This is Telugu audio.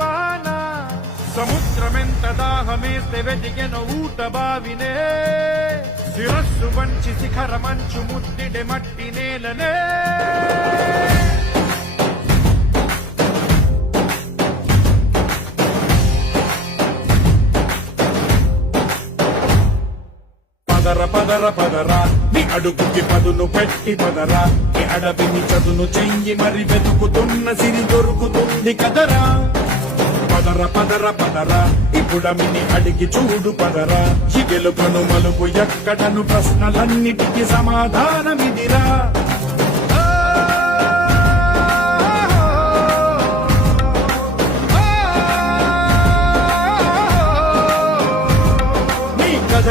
వాన సముద్రమెంత దాహమేస్తే వెతికెను ఊట బావినే శిరస్సు వంచి శిఖర మంచు ముద్దిడే మట్టి నేలనే పదర పదర పదరా నీ అడుగుకి పదును పెట్టి పదరా నీ అడవిని చదును చెయ్యి మరి వెతుకుతున్న సిరి దొరుకుతుంది కదరా పదర పదర పదరా ఇప్పుడమిని అడిగి చూడు పదరా ఈ గెలుపను మలుపు ఎక్కడను ప్రశ్నలన్నిటికీ సమాధానమిదిరా నీ కథ